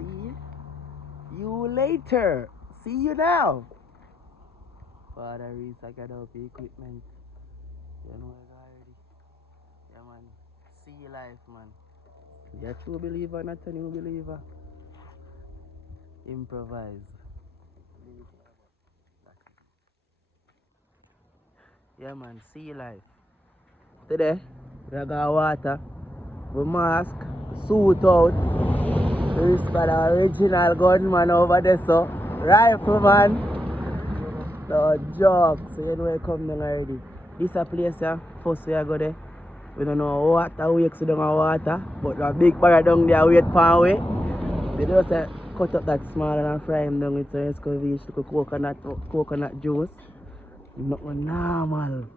See you later. See you now. Father Reese, I got up the equipment. You know it already. Yeah, man. See you life, man. You're a true believer, not a new believer. Improvise. Yeah, man. See you life. Today, we got water, we mask, suit out. This got the original gunman over there, so rifleman. No joke, so you know where come down already. This a place here, first we go there. We don't know water wakes down on water, but a big barrel down there wait for we. They just cut up that small and fry him down with some escovitch, coconut juice. Not normal.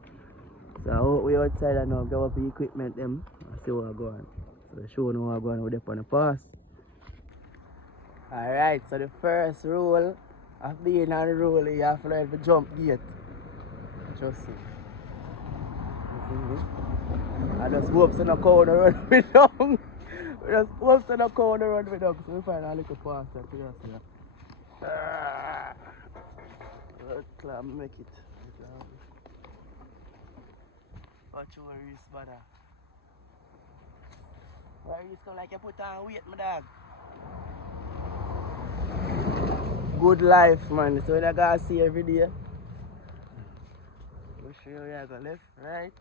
So we outside and now grab up the equipment them and see what go on. So the show now what go on with them on the pass. Alright, so the first rule of being on the roll, you have to learn to jump gate. Just see. I just hope to not corner run me down. We just hope to not corner run me down. So we find a little pass that to just climb, make it. Watch your wrist, brother. Why you come like you put on weight, my dog? Good life, man. So when I gotta see every day. We'll show you where I go. Left, right.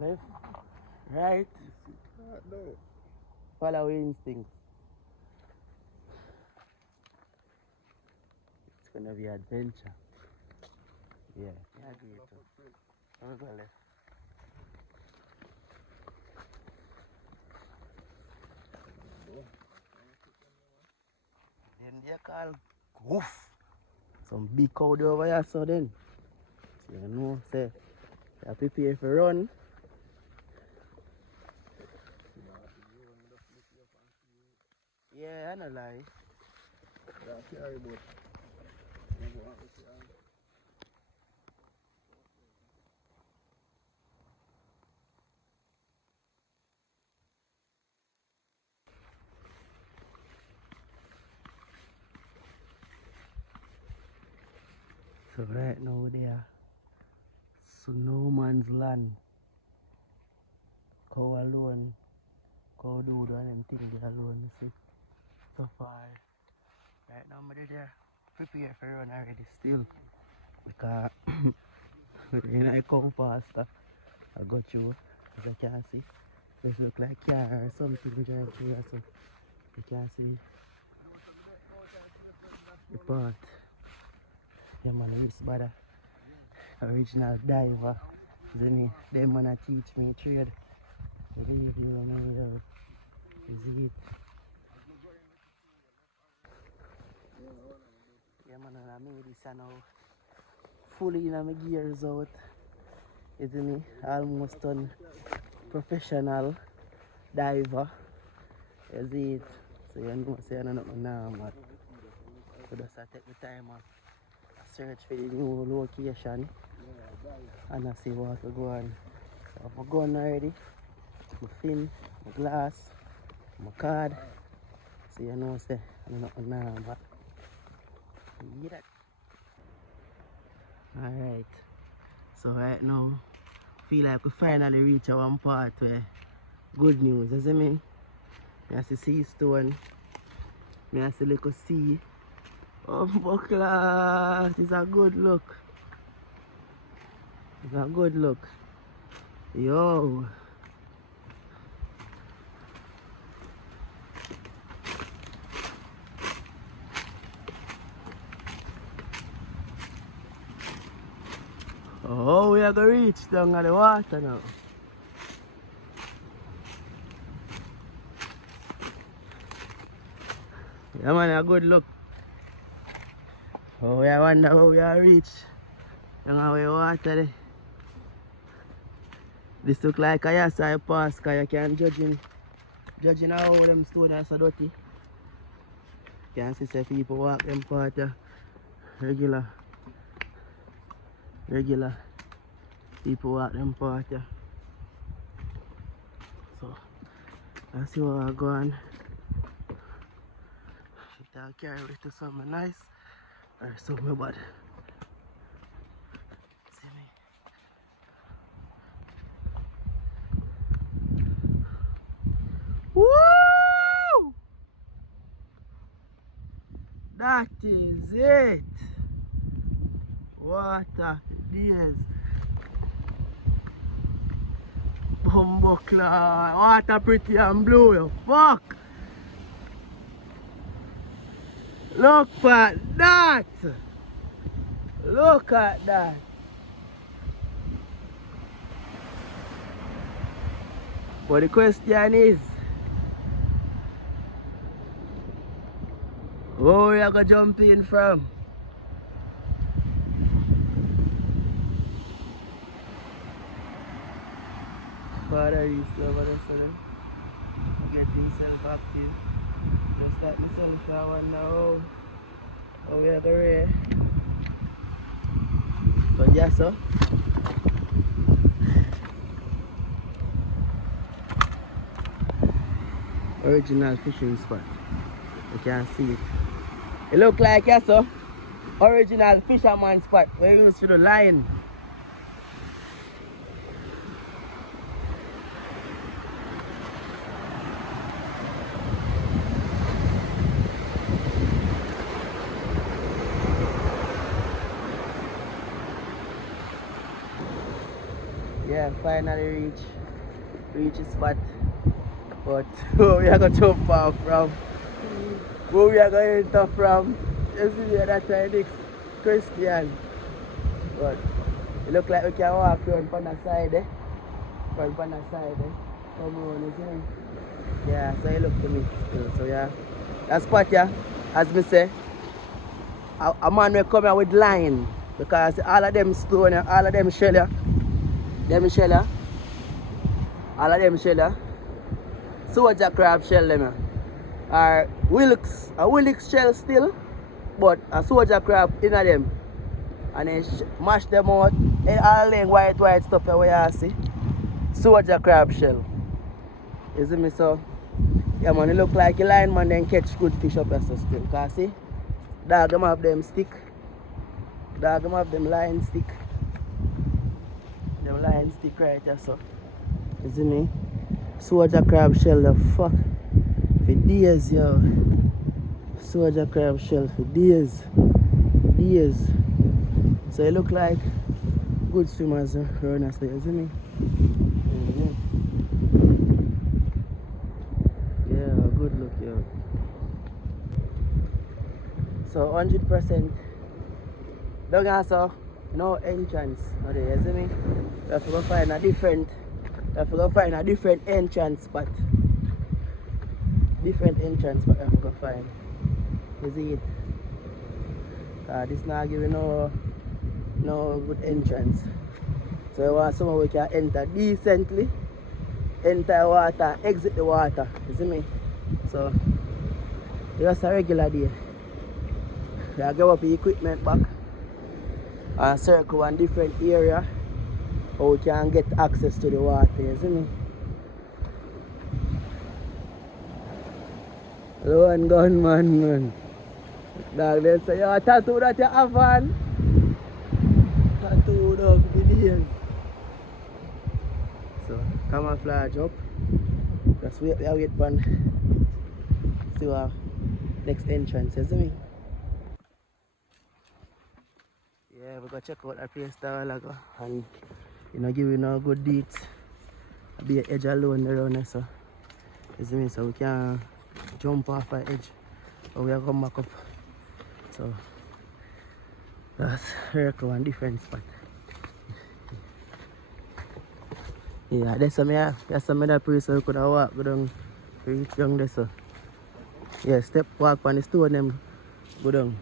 Left, right. No. Follow your instincts. It's gonna be adventure. Yeah, I agree too. I'll go left. Then they call goof. Some big cow there over here, so then. So you know, say, you prepare for run. Yeah, I don't lie. So right now there, so no man's land. Cow alone, cow dude and them things they alone, you see. So far, right now I'm there, prepare for run already still. Because when I cow pasta, I got you, as I can see. It look like car or something we drive through here, so you can see the part. Yeah man, wrist brother. Original diver. See me, them man teach me trade. Believe you me, yo. Is it? Yeah man, and I made this now. Fully in my gears out. You see me? Almost done professional diver. You see it? So you know say I'm not normal. So just I take the time and search for the new location and I see what we go on. So I have my gun already, my fin, my glass, my card. So you know say I'm not normal. You hear that? Alright. So right now feel like we finally reach our one part where good news, you see me? I see sea stone. I see little sea. Oh buckler, it's a good look. It's a good look. Yo. Oh, we are going to reach down at the water now. Yeah man, a good look. Oh, I wonder how we are reach down at the water there. This look like a yasai pass because you can judging how them stones are so dirty. You can see some people walk them part regular people walk them part. So let's see what we're going. I'll carry it to something nice or something bad. See me? Woo! That is it. Water days. Bumbuckler. Water pretty and blue. You fuck. Look at that. Look at that. But the question is, where we are going to jump in from? Father is over there, so get himself active. Just start myself shower now. Oh, we are going to. But yeah, so. Original fishing spot. You can see it. It look like, yeah, so. Original fisherman spot where you used to the line. Yeah, finally reach the spot. But where we are going to jump off from? Where we are going to enter from? You see there, that's our next question. But it look like we can walk around on the side, eh? From on the side, eh? Come on, you see? Yeah, so it look to me. So yeah, that spot, yeah, as me say, a man will come here with line. Because all of them stone, all of them shell, all of them shell, soldier crab shell them, or Wilkes, a Wilkes shell still, but a soldier crab in them, and then mash them out, and all them white stuff where you see, soldier crab shell. You see me? So yeah man, it look like a lineman then catch good fish up there so still. Because see, dog them have them stick, dog them have them line stick. Them line stick right there, so you see me? Soldier crab shell the fuck for days, yo. Soldier crab shell for days. So it look like good swimmers around us, you see me? Yeah, good look, yo. So 100% don't answer, no entrance no there, you see me? We have to go find a different entrance spot. Different entrance spot we have to go find. You see it? This not giving no good entrance. So we want somewhere we can enter decently, enter water, exit the water. You see me? So it's a regular day. We have to get up the equipment back and circle one different area how we can get access to the water, you see me? Lone gunman, man. Dog, they say, yo, tattoo that you have on. Tattoo dog videos. So, camouflage up. Just wait for see our next entrance, you see me? Yeah, we go check out that place that while ago and you know give you no good deeds. I'll be an edge alone around there, so you see me, so we can jump off the edge or we are come back up. So that's one different spot. Yeah, there's some other place so we could have walk go down reach down there, so yeah, step walk on the stone them go down.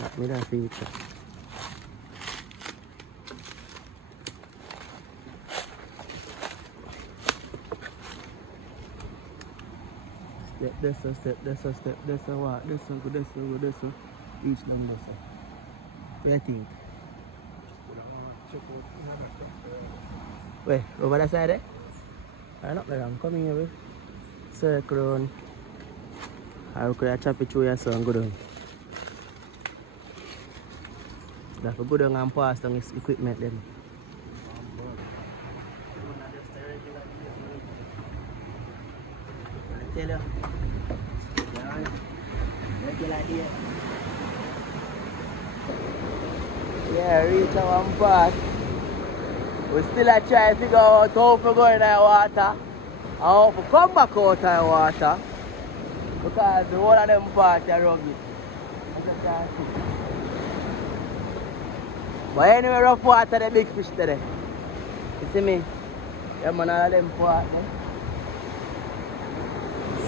Not me that feature. Step, this a walk, this a go, each down this a. What do you think? Wait, over that side there? I'm not there, I'm coming here. Circle around. I could chop it through your son, go down. That's a good and pass on his equipment then. I tell you. Regular day. Yeah, reach one part. We still a try to figure out how to go in the water and how to come back out of the water because the whole of them parts are rugged. As you can see. But anyway, rough water, the big fish today. You see me? Yeah, man, all of them parts.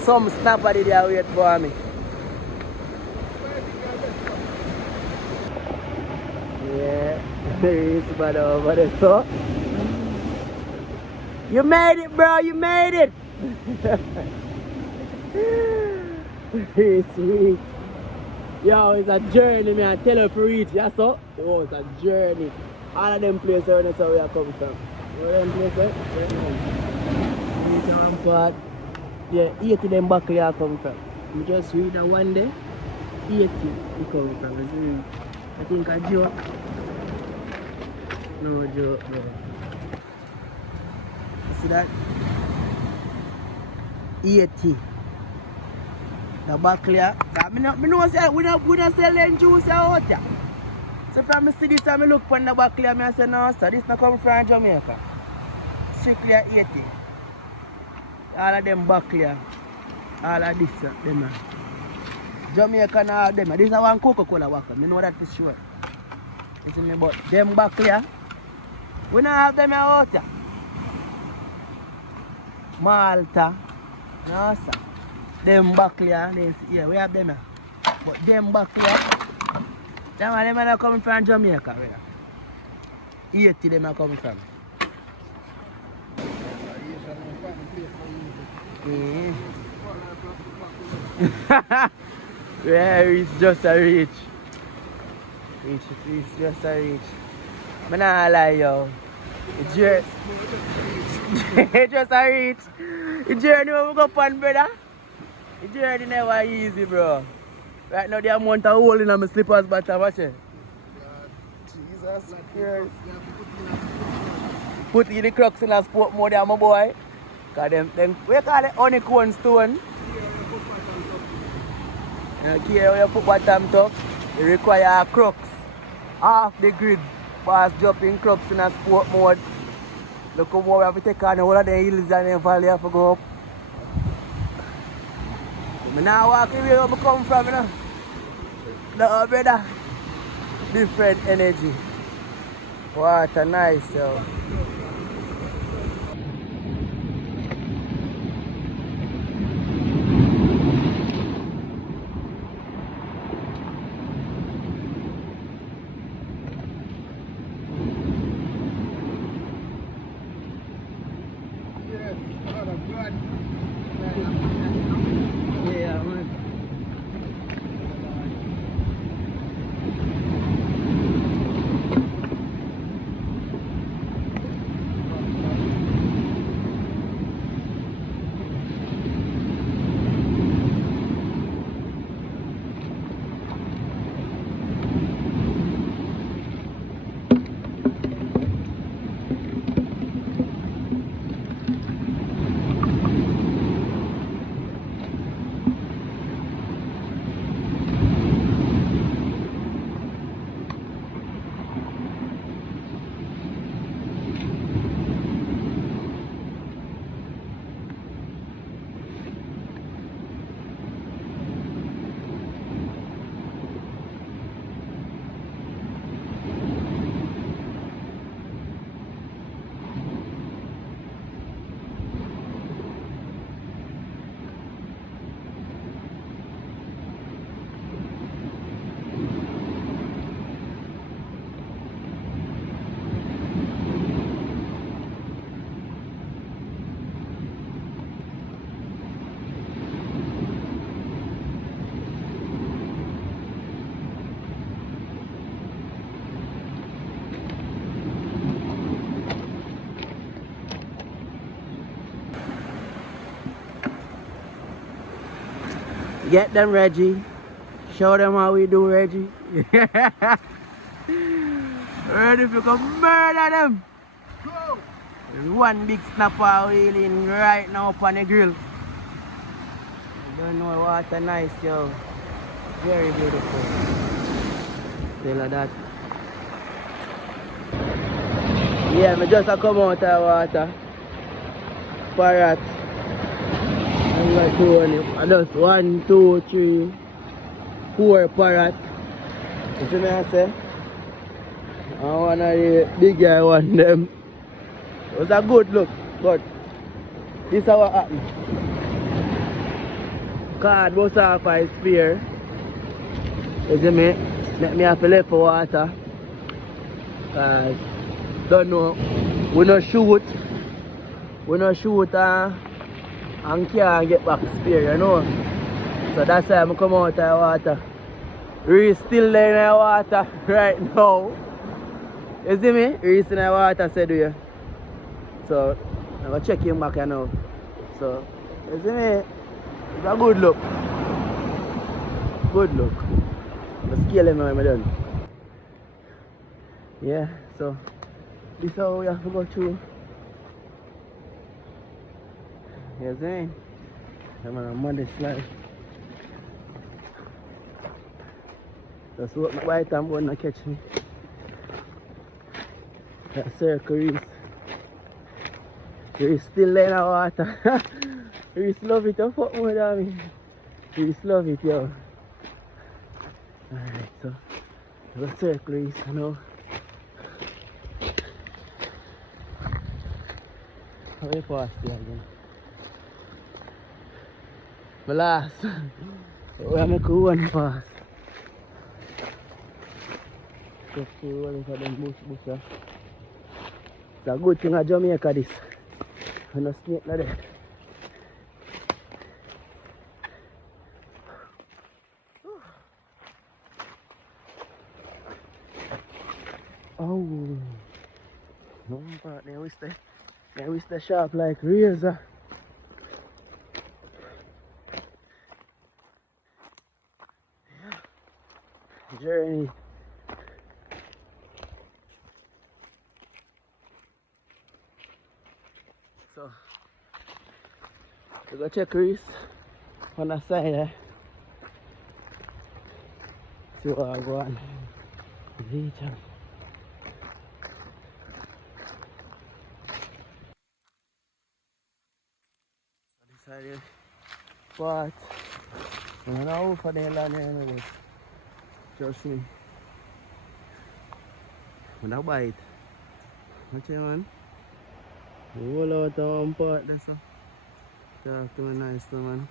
Some snapper did they wait for me. Yeah, there is bad over there, so. You made it, bro, you made it! Very sweet. Yo, it's a journey, man. I tell you for reach, yeah, so? Oh, it's a journey. All of them places where we are coming from. Where them places? Reach one part. Yeah, 80 them back where you come from. You just read that one day, 80 you come from. I think a joke. No joke, bro. You see that? 80. The back there. We don't sell them juice out here. So from me see this and I look on the back there, I say no sir, this not come from Jamaica. Strictly 80. All of them back there. All of this them. Jamaica now them. This is one Coca-Cola wacker. I know that for sure. You see me, but them back there, we don't have them out here. Malta. No sir. Them back there, yeah, we have them here. But them back there, them are coming from Jamaica. Where? 80 them are coming from. Yeah, it's just a reach. It's just a reach. I'm not lie, yo. It's just a reach. The journey we go on, brother. The journey never easy, bro. Right now, the amount of hole in my slippers, but I'm watching. Jesus Christ. Put in the crux in a sport mode, my boy. Because them, we call it honeycomb stone. Okay, when you put bottom top, you require a crux. Half the grid. Fast jumping crux in a sport mode. Look how we have to take on all of the hills and the valley have to go up. I'm not walking where I come from, you know. No, brother. Different energy. Water nice, yo. Get them, Reggie. Show them how we do, Reggie. Ready to come murder them. Go. There's one big snapper wheeling right now up on the grill. I don't know what a nice, yo. Very beautiful. Tell her that. Yeah, I just come out of the water. Parrot. I'm going to show you. I just 1, 2, 3, 4 parrot. You see me I say? I want the big guy one them. It was a good look, but this is what happened. Card was off his spear. You see me? Let me have to left for water. Don't know. We don't shoot. We don't shoot and can't get back spear, you know. So that's why I come out of the water. We're still there in the water right now. You see me? We're in the water, said you. So I'm going to check him back now. So, you see me? It's a good look. Good look. I'm scale him when I'm done. Yeah, so this is how we have to go through. You see me? I'm on a Monday slide. Just walk my white and won't catch me. That circle reef. Reef still in the water. Reef love it, you fuck more than me. Reef love it, yo. Alright, so the circle reef now. How do you pass there again? My last. Where make one pass? Just see what is them bush. It's a good thing at Jamaica this. And no snake like that. Oh no, but they wish the sharp like razor. Yeah. Journey. So we go check Reese on the side there. See what I go on. Beach. This is the part. I don't know for the land anyway. Trust me. When I bite. What you man? We roll out of one part there, so talk to me nice man.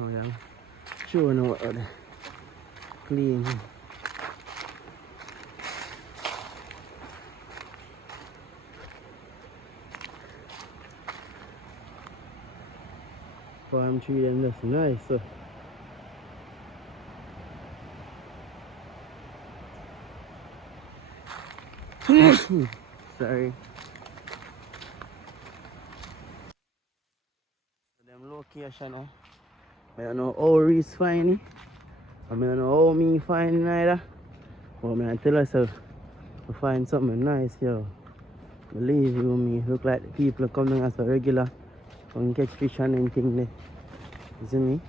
Oh yeah. Sure know what they clean. Palm tree them that's nice so. Sorry. So them location I don't know how Reese find it. I don't know how me find it either. But I tell myself to find something nice yo. Believe you me, look like the people coming as a regular. Come catch fish and anything there. You see me?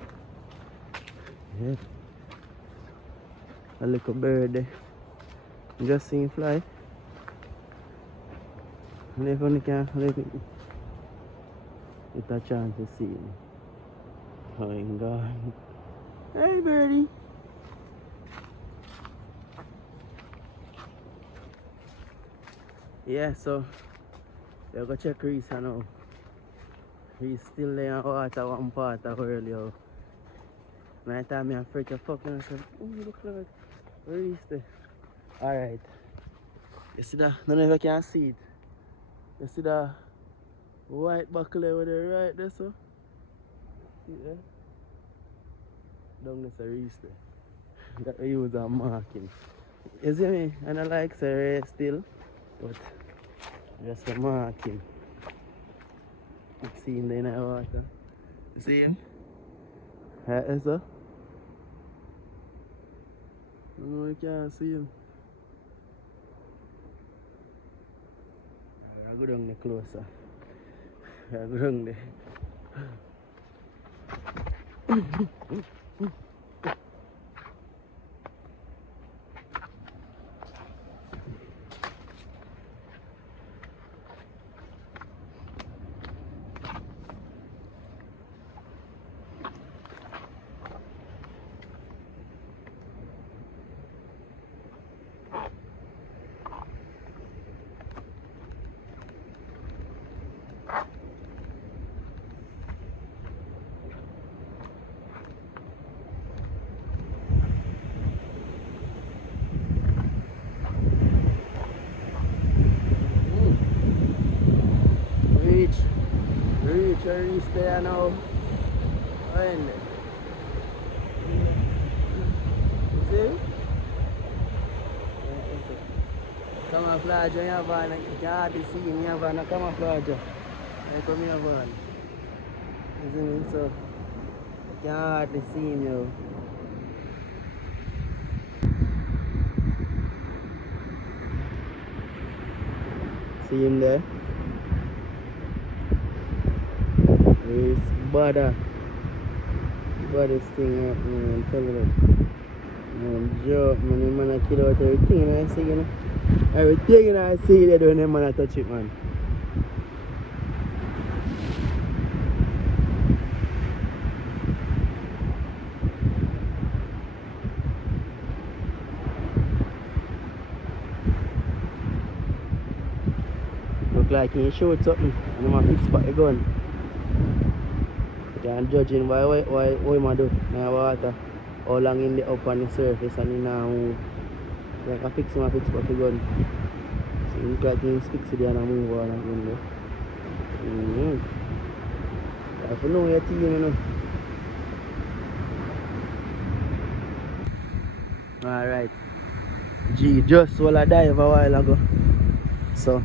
Yeah. A little bird there. You just see him fly. And if you can let it get a chance to see him. Oh my god. Hey birdie. Yeah, so you go check Reese now. He's still there in water one part of earlier. My time I'm afraid to fucking myself. Oh look like Reese there. Alright. You see that? None of you can see it. You see that white buckle over there right there so? See it there? Down there's a Reese there. That we use a marking. You see me? And I like say still. But just a marking. You see him there in the water. You see him? Right there so? No, you can't see him. I'll go down there closer. I'll go down there. Reach there now. Find it. You see? Camouflage in your van, you can hardly see in your van, camouflage. I come in your van. You see me? So, you can hardly see him now. See him there? It's baddest thing happening, I'm telling you. Joke, man, the man I kill out everything I see, you know. Everything I see, they don't even man touch it, man. Look like he shoot something, and I'm a fix back the gun. I'm judging by what I do in the water, how long in the up on the surface and in now like I fix back the gun. So you look like he's fixing it and I move on again there. If you know your team, you know. Alright. G just while I dive a while ago. So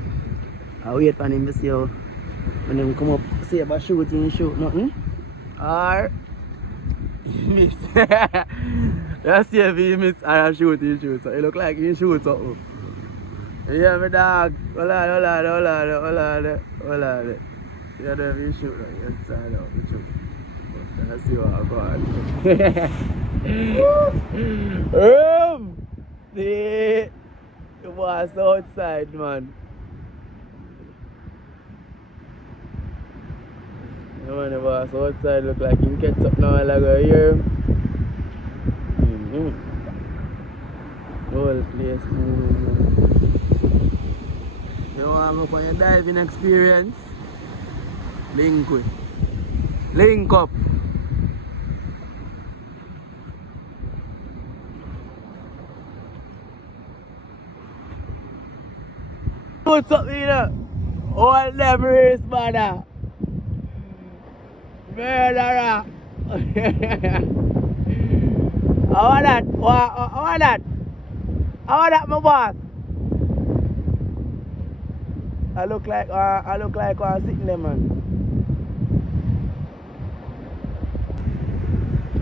I wait for him to see how when him come up, see about shooting, shoot nothing. Or miss. Just see if he miss or shoot. So it look like he shoots something. You hear me, dog? Hold on. You don't know if he shoot right. Yes, I know. Let's see what I got. The was outside, man. The man was outside, look like he catch up now while ago here. Whole place moving. You want to go for your diving experience? Link up. What's up, Nina? All them race, brother. Murderer. How that? How that, my boss? I look like I'm sitting there, man.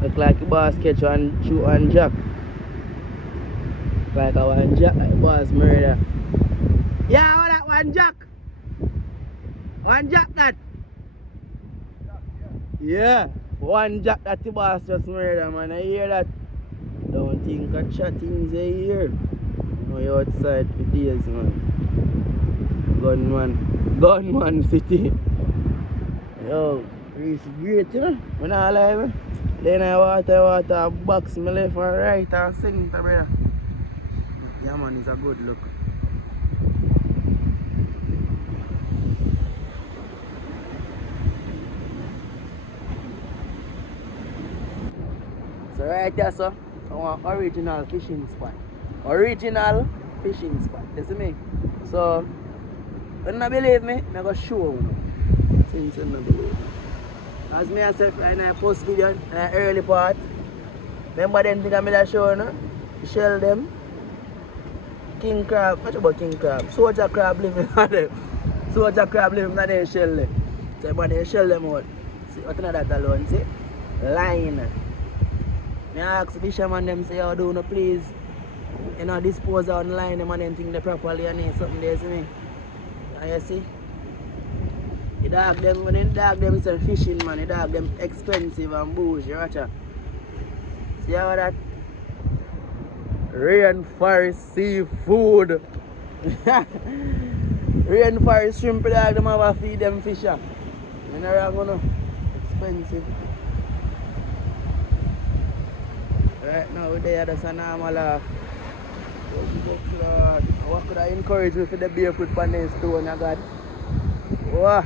Look like the boss catch and shoot and jack. Like I want jack, like the boss murder. Yeah, how that one jack? One jack that? Yeah, one jack that the boss just murder, man. I hear that. Don't think of chattings here. You know you're outside for days, man. Gunman city. Yo, it's great, you know. When I alive, then I water box my left and right and sing to brother. Yeah, man, it's a good look. So right there, sir, I want original fishing spot. You see me? So, when you believe me, I'm going to show you. Since you don't believe me. As me I said in the post video, in the early part, remember them things I show you? Shell them. King crab, what about king crab? Soldier crab living on them. Soldier crab living on them shell them. So when they shell them out, see what that alone, see? Line. I ask the fisherman them say, oh, do no please You know, dispose online, them and then think they properly and then something there, see me? And you see? The dog them, when the dog them is fishing, man, the dog them expensive and bougie, watch out. See how that? Rainforest seafood. Rainforest shrimp dog, them have to feed them fish. You know, gonna expensive. Right now, we're there, that's a normal laugh. What could I encourage you for the barefoot on the stone, I got? Wow.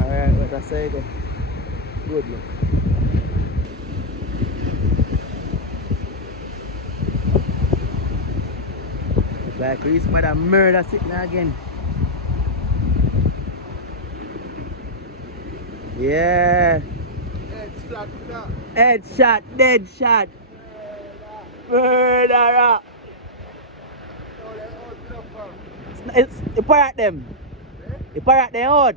Alright, what I say there. Good look. It's like Chris mother murder sitting again. Yeah. Headshot, dead shot. Murderer. You parrot them. You parrot them out.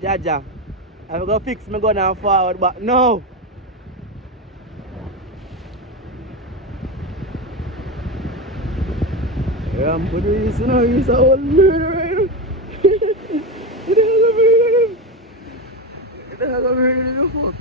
Jaja. I'm going to fix my gun and forward, but no. I'm putting this in a use of old murderer. What the hell am I murdering him? What the hell am I murdering him for?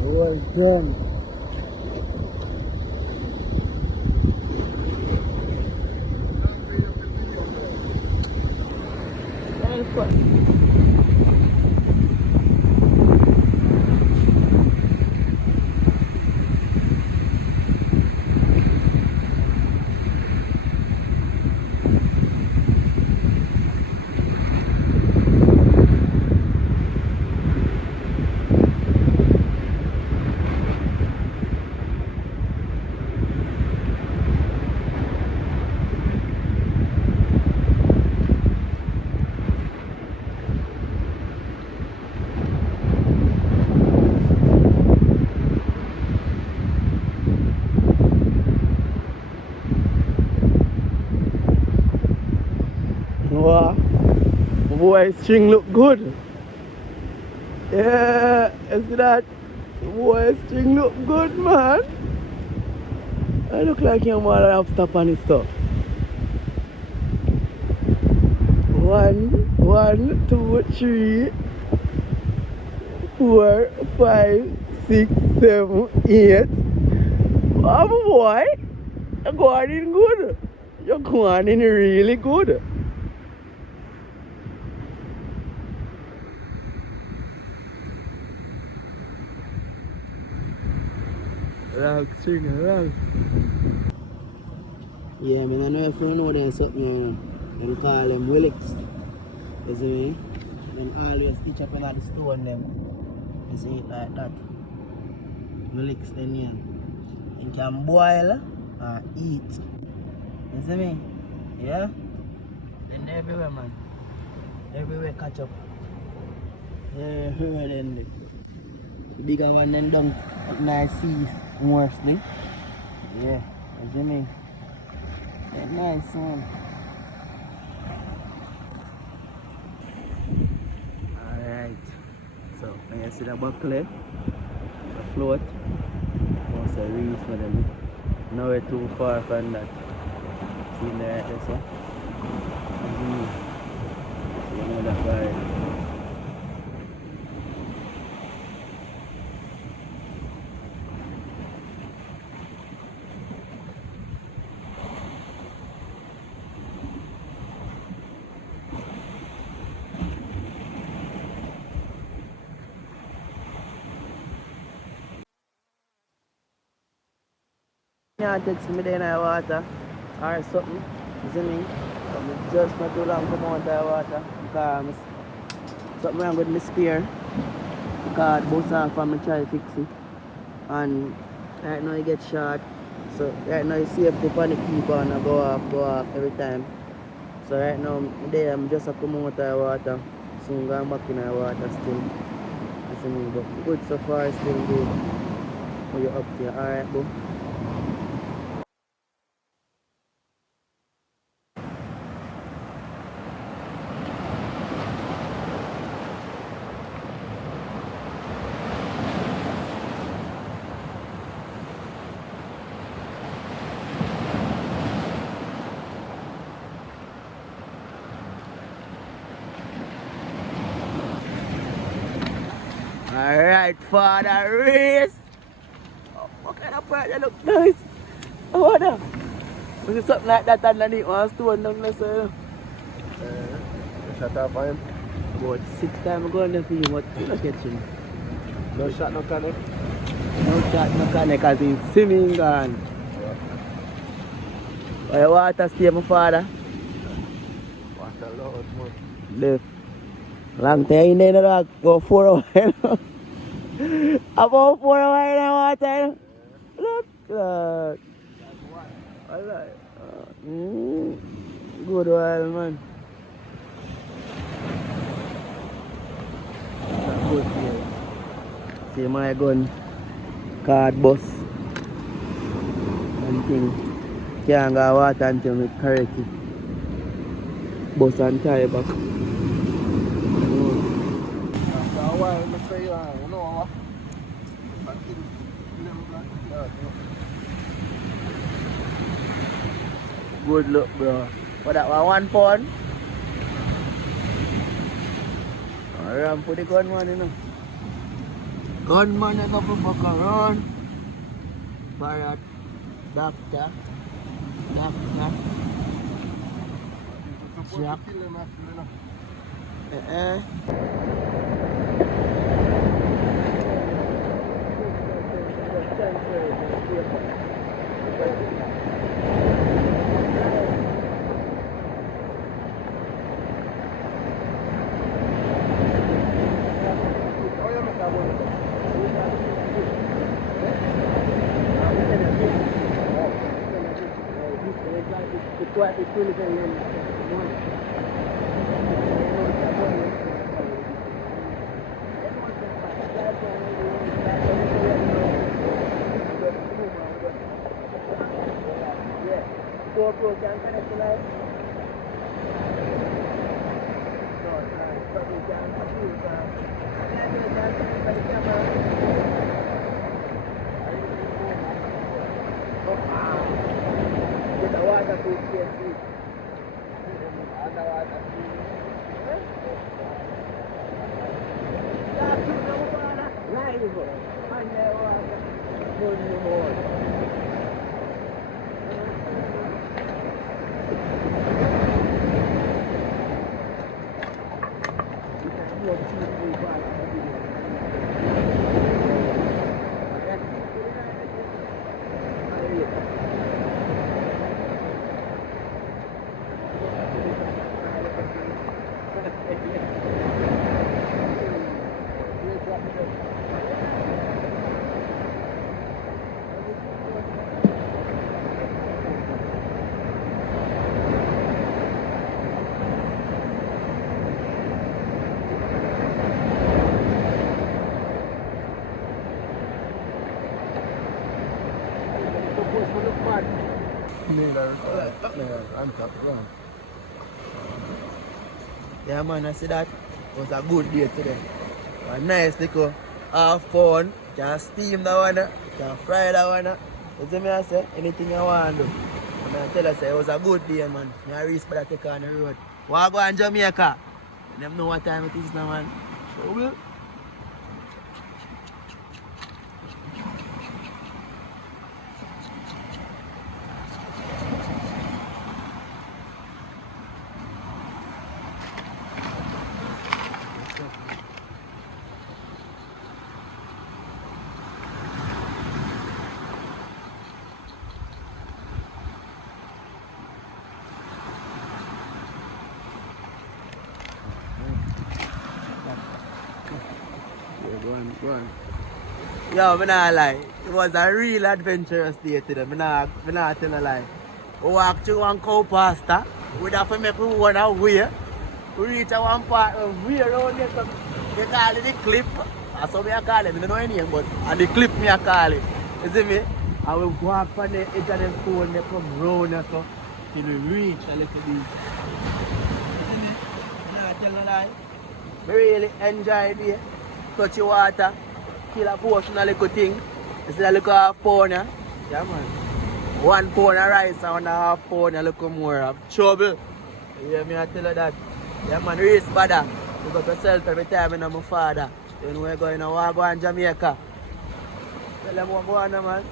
Well done. Well fun. Wow. Boy, string look good. Yeah, you see that? Boy, string look good, man. I look like your mother have stop on his stuff. 1, 2, 3, 4, 5, 6, 7, 8. Oh boy, you're going in good. You're going in really good. Rock, string, rock. Yeah, I don't know if you know there's something, they call them Willix. You see me? Then always stitch up in the stone them. You see it like that. Willix then yeah. You can boil or eat. You see me? Yeah? Then everywhere, man. Everywhere catch up. Yeah, everywhere then. The bigger one then down up nice seas mostly. Yeah, you see me? Yeah, nice one. Alright. So when you see the buckle, the float, also reach for them. Now we're too far from that. See there, right there, so? See another fire. can't text me there in the water or something. You see me? I'm just not too long come out of the water because something wrong with my spear. Because it bust off and I try to fix it. And right now it get short. So right now you safety for the keeper and I go off every time. So right now there I'm just a come out of the water. Soon going back in the water still. You see me? But good so far still good. Oh, you're up there. Alright, bro. Alright, for the race. Oh, what kind of part that look nice? Oh, what the? Was it something like that underneath one stone down there, sir? Shut up, fine. About 6 times I go in there for you, but you not catch him. No shot, no connect. No shot, no connect, as in swimming gone. Why the water stay, my father? Water loud, man. Left. Long time in there, dog. Go 4 hours. About 4 hours in the water. Look, God. Alright. Good while, man. Good here. See my gun. Card bus. And thing. Can't go water until me correct it. Bus and tie back. After a while, I say, you know what? Good luck, bro. What that one pound? Alright, put the gunman in. Gunman and up fuck around. Barat. Doctor. Jack. GoPro can connect to live. Get the waterproof CSC. Yeah man, I see that. It was a good day today. A nice little half fun. Can steam that one, can fry that one. You see me I say, anything you want to do. And I tell you say it was a good day man. I reach by take on the road. Walk go on Jamaica. And them know what time it is now man. So we Go on. Yo, me nah lie. It was a real adventurous day today. Me nah tell a lie. We walk through one cow pasture. We have to make one away. We reach a one part of way around there. So they call it the cliff. That's how I call it. I don't know any name, but and the cliff me I call it. You see me? And we walk on the edge of the stone, they come round and so till we reach a little bit. You see me? I'm not telling a lie. I really enjoy it. Touch the water, kill a portion of little thing. You see a little half pound, yeah? Yeah, man. 1 pound of rice and 1.5 pound a little more of trouble. You hear me? I tell you that. Yeah, man, race badder. We got to sell every time in my father. Then we're going to walk on Jamaica. Tell them what go on, man.